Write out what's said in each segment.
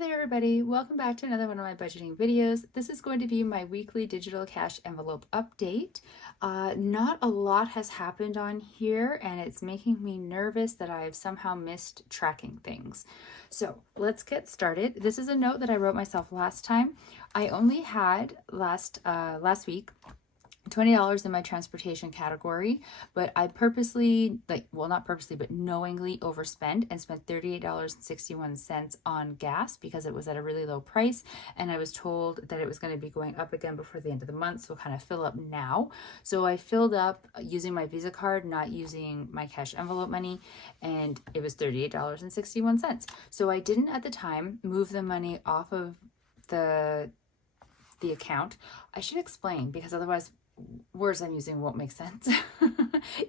there everybody, welcome back to another one of my budgeting videos. This is going to be my weekly digital cash envelope update. Not a lot has happened on here and it's making me nervous that I've somehow missed tracking things. So let's get started. This is a note that I wrote myself last time. I only had last week $20 in my transportation category, but I purposely, not purposely, but knowingly overspent and spent $38.61 on gas because it was at a really low price. And I was told that it was going to be going up again before the end of the month. So kind of fill up now. So I filled up using my Visa card, not using my cash envelope money. And it was $38.61. So I didn't at the time move the money off of the account. I should explain because otherwise words I'm using won't make sense.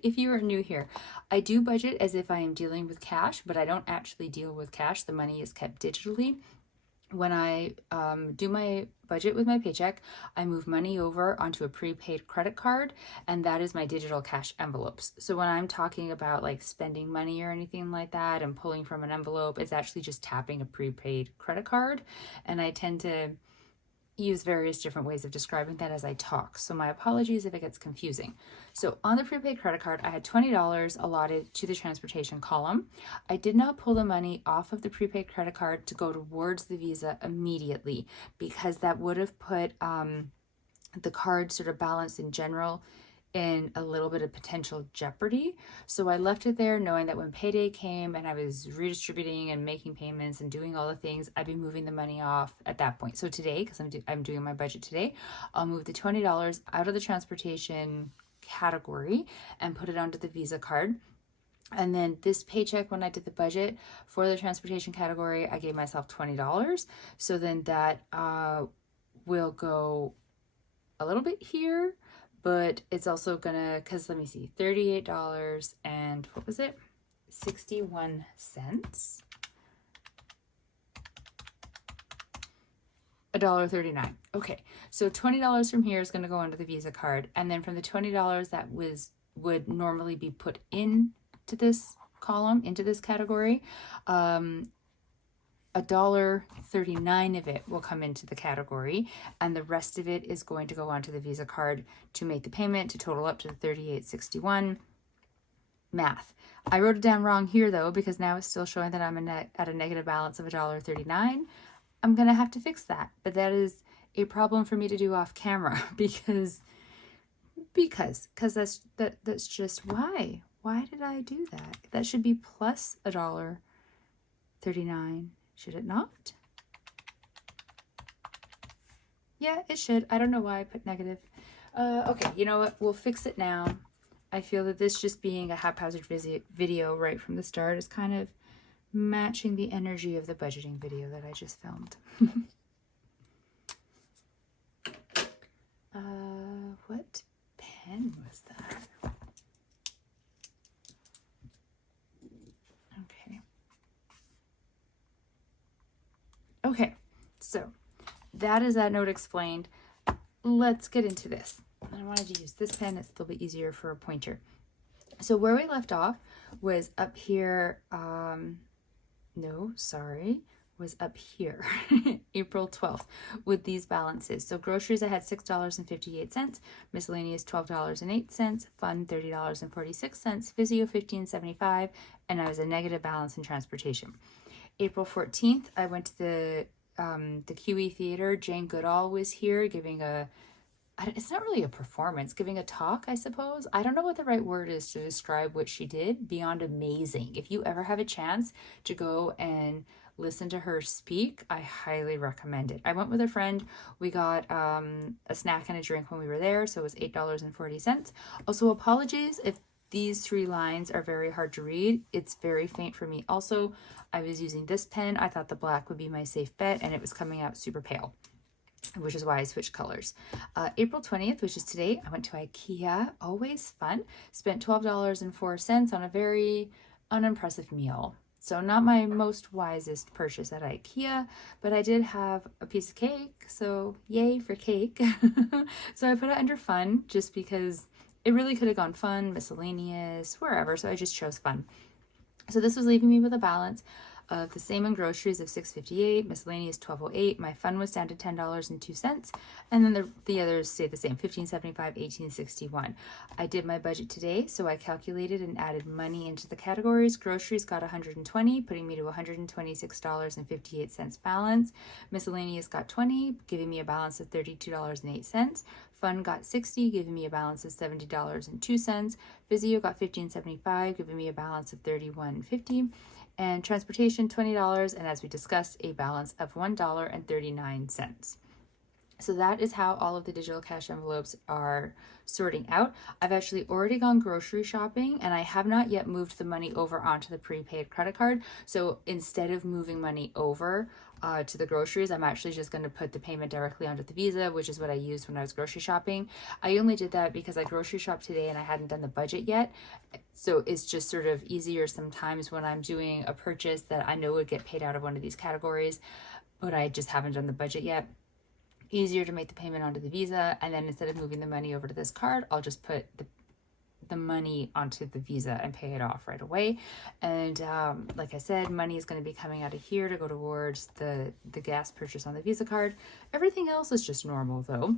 If you are new here, I do budget as if I am dealing with cash, but I don't actually deal with cash. The money is kept digitally. When I do my budget with my paycheck, I move money over onto a prepaid credit card, and that is my digital cash envelopes. So when I'm talking about like spending money or anything like that and pulling from an envelope, it's actually just tapping a prepaid credit card. And I tend to use various different ways of describing that as I talk. So my apologies if it gets confusing. So on the prepaid credit card, I had $20 allotted to the transportation column. I did not pull the money off of the prepaid credit card to go towards the Visa immediately because that would have put the card sort of balance in general in a little bit of potential jeopardy. So I left it there knowing that when payday came and I was redistributing and making payments and doing all the things, I'd be moving the money off at that point. So today, because I'm doing my budget today, I'll move the $20 out of the transportation category and put it onto the Visa card. And then this paycheck, when I did the budget for the transportation category, I gave myself $20. So then that will go a little bit here, but it's also gonna, because let me see, $38 and what was it? 61 cents. $1.39. Okay, so $20 from here is going to go onto the Visa card, and then from the $20 that would normally be put into this column, into this category, $1.39 of it will come into the category, and the rest of it is going to go onto the Visa card to make the payment to total up to the $38.61. Math. I wrote it down wrong here though because now it's still showing that I'm at a negative balance of $1.39. I'm gonna have to fix that, but that is a problem for me to do off camera because that's just why did I do that? That should be plus $1.39. Should it not? Yeah, it should. I don't know why I put negative. Okay, you know what? We'll fix it now. I feel that this just being a haphazard video right from the start is kind of matching the energy of the budgeting video that I just filmed. What pen was that? Okay, so that is that note explained. Let's get into this. I wanted to use this pen. It's a little bit easier for a pointer. So where we left off was up here. Was up here, April 12th, with these balances. So groceries, I had $6.58, miscellaneous $12.08, fun $30.46, physio $15.75, and I was a negative balance in transportation. April 14th, I went to the QE Theater. Jane Goodall was here giving it's not really a performance, giving a talk, I suppose. I don't know what the right word is to describe what she did. Beyond amazing. If you ever have a chance to go and listen to her speak, I highly recommend it. I went with a friend. We got a snack and a drink when we were there, so it was $8.40. Also, apologies if these three lines are very hard to read. It's very faint for me. Also, I was using this pen. I thought the black would be my safe bet, and it was coming out super pale, which is why I switched colors. April 20th, which is today, I went to IKEA. Always fun. Spent $12.04 on a very unimpressive meal. So not my most wisest purchase at IKEA, but I did have a piece of cake, so yay for cake. So I put it under fun just because it really could have gone fun, miscellaneous, wherever, so I just chose fun. So this was leaving me with a balance of the same in groceries of $6.58, miscellaneous $12.08. My fun was down to $10.02, and then the others stayed the same, $15.75, $18.61. I did my budget today, so I calculated and added money into the categories. Groceries got $120, putting me to $126.58 balance. Miscellaneous got $20, giving me a balance of $32.08. Fun got $60, giving me a balance of $70.02. Physio got $15.75, giving me a balance of $31.50. And transportation, $20, and as we discussed, a balance of $1.39. So that is how all of the digital cash envelopes are sorting out. I've actually already gone grocery shopping, and I have not yet moved the money over onto the prepaid credit card. So instead of moving money over to the groceries, I'm actually just going to put the payment directly onto the Visa, which is what I used when I was grocery shopping. I only did that because I grocery shopped today and I hadn't done the budget yet. So it's just sort of easier sometimes when I'm doing a purchase that I know would get paid out of one of these categories, but I just haven't done the budget yet. Easier to make the payment onto the Visa, and then instead of moving the money over to this card, I'll just put the money onto the Visa and pay it off right away. And like I said, money is going to be coming out of here to go towards the gas purchase on the Visa card. Everything else is just normal though.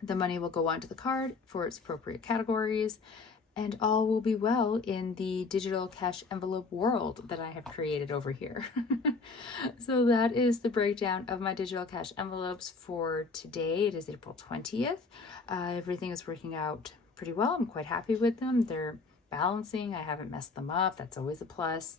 The money will go onto the card for its appropriate categories, and all will be well in the digital cash envelope world that I have created over here. So that is the breakdown of my digital cash envelopes for today. It is April 20th. Everything is working out pretty well. I'm quite happy with them. They're balancing. I haven't messed them up. That's always a plus.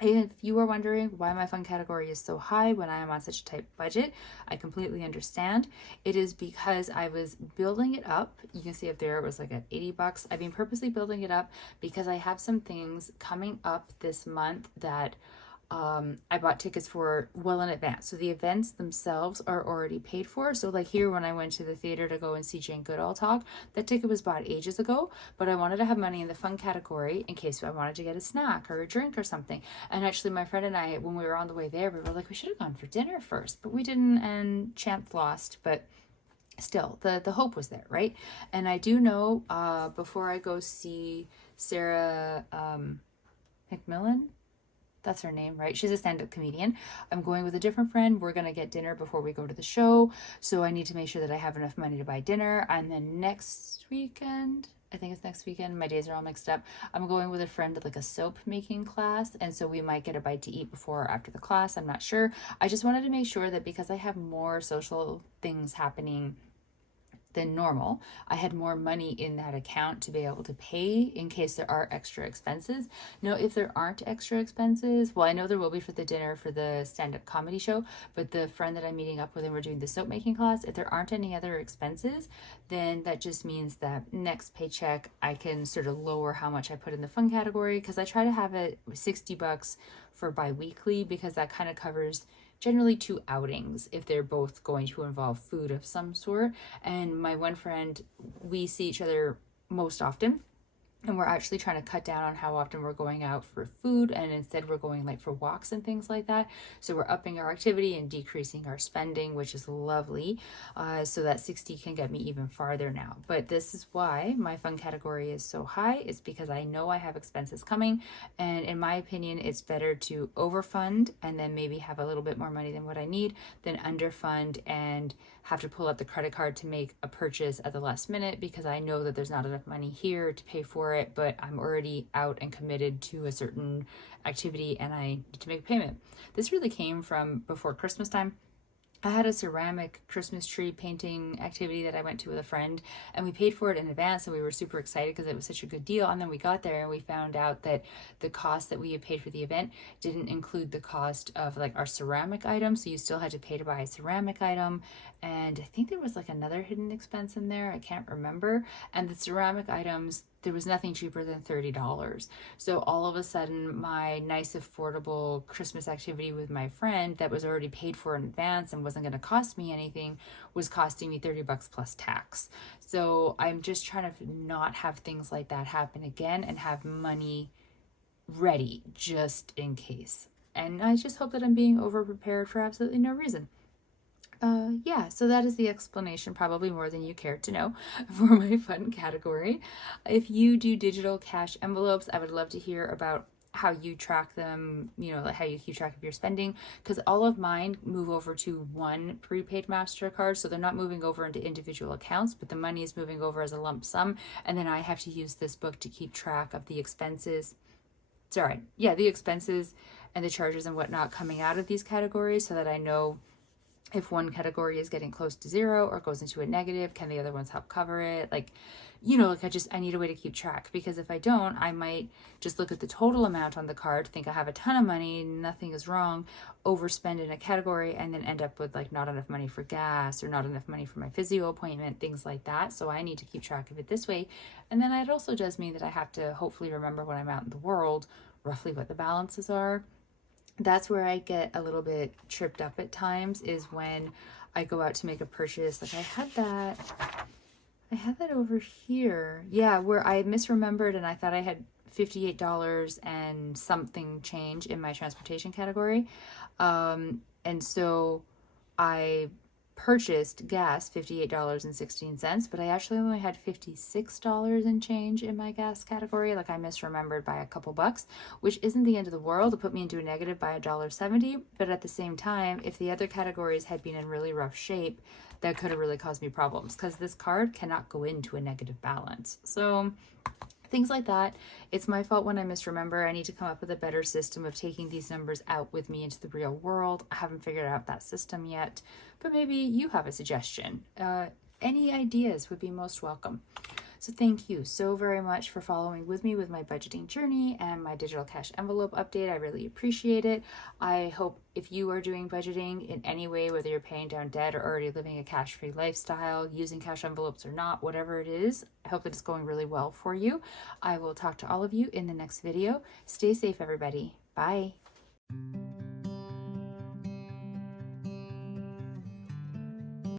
If you are wondering why my fun category is so high when I am on such a tight budget, I completely understand. It is because I was building it up. You can see up there it was like at $80. I've been purposely building it up because I have some things coming up this month that I bought tickets for well in advance. So the events themselves are already paid for. So like here, when I went to the theater to go and see Jane Goodall talk, that ticket was bought ages ago, but I wanted to have money in the fun category in case I wanted to get a snack or a drink or something. And actually my friend and I, when we were on the way there, we were like, we should have gone for dinner first, but we didn't, and chance lost. But still, the hope was there, right? And I do know before I go see Sarah McMillan, that's her name, right? She's a stand-up comedian. I'm going with a different friend. We're going to get dinner before we go to the show. So I need to make sure that I have enough money to buy dinner. And then next weekend, I think it's next weekend, my days are all mixed up, I'm going with a friend to like a soap making class. And so we might get a bite to eat before or after the class. I'm not sure. I just wanted to make sure that because I have more social things happening than normal, I had more money in that account to be able to pay in case there are extra expenses. Now, if there aren't extra expenses, well, I know there will be for the dinner for the stand-up comedy show, but the friend that I'm meeting up with and we're doing the soap making class, if there aren't any other expenses, then that just means that next paycheck I can sort of lower how much I put in the fun category, because I try to have it $60 for bi-weekly, because that kind of covers generally 2 outings if they're both going to involve food of some sort. And my one friend, we see each other most often, and we're actually trying to cut down on how often we're going out for food, and instead we're going like for walks and things like that. So we're upping our activity and decreasing our spending, which is lovely. So that 60 can get me even farther now. But this is why my fun category is so high. It's because I know I have expenses coming, and in my opinion, it's better to overfund and then maybe have a little bit more money than what I need than underfund and have to pull out the credit card to make a purchase at the last minute, because I know that there's not enough money here to pay for it, but I'm already out and committed to a certain activity and I need to make a payment. This really came from before Christmas time. I had a ceramic Christmas tree painting activity that I went to with a friend, and we paid for it in advance, and we were super excited because it was such a good deal. And then we got there and we found out that the cost that we had paid for the event didn't include the cost of like our ceramic item. So you still had to pay to buy a ceramic item. And I think there was like another hidden expense in there. I can't remember. And the ceramic items, there was nothing cheaper than $30. So all of a sudden, my nice, affordable Christmas activity with my friend that was already paid for in advance and wasn't going to cost me anything was costing me $30 plus tax. So I'm just trying to not have things like that happen again and have money ready just in case. And I just hope that I'm being over prepared for absolutely no reason. Yeah, so that is the explanation, probably more than you care to know, for my fun category. If you do digital cash envelopes, I would love to hear about how you track them, you know, like how you keep track of your spending, because all of mine move over to one prepaid MasterCard. So they're not moving over into individual accounts, but the money is moving over as a lump sum. And then I have to use this book to keep track of the expenses. The expenses and the charges and whatnot coming out of these categories, so that I know if one category is getting close to zero or goes into a negative, can the other ones help cover it? Like, you know, like I need a way to keep track, because if I don't, I might just look at the total amount on the card, think I have a ton of money, nothing is wrong, overspend in a category, and then end up with like not enough money for gas or not enough money for my physio appointment, things like that. So I need to keep track of it this way. And then it also does mean that I have to hopefully remember when I'm out in the world roughly what the balances are. That's where I get a little bit tripped up at times, is when I go out to make a purchase. Like I had that over here. Yeah, where I misremembered and I thought I had $58 and something change in my transportation category. And so I purchased gas $58.16, but I actually only had $56 and change in my gas category. Like I misremembered by a couple bucks, which isn't the end of the world. It put me into a negative by $1.70, but at the same time, if the other categories had been in really rough shape, that could have really caused me problems, because this card cannot go into a negative balance. So things like that. It's my fault when I misremember. I need to come up with a better system of taking these numbers out with me into the real world. I haven't figured out that system yet, but maybe you have a suggestion. Any ideas would be most welcome. So thank you so very much for following with me with my budgeting journey and my digital cash envelope update. I really appreciate it. I hope if you are doing budgeting in any way, whether you're paying down debt or already living a cash-free lifestyle, using cash envelopes or not, whatever it is, I hope that it's going really well for you. I will talk to all of you in the next video. Stay safe, everybody. Bye.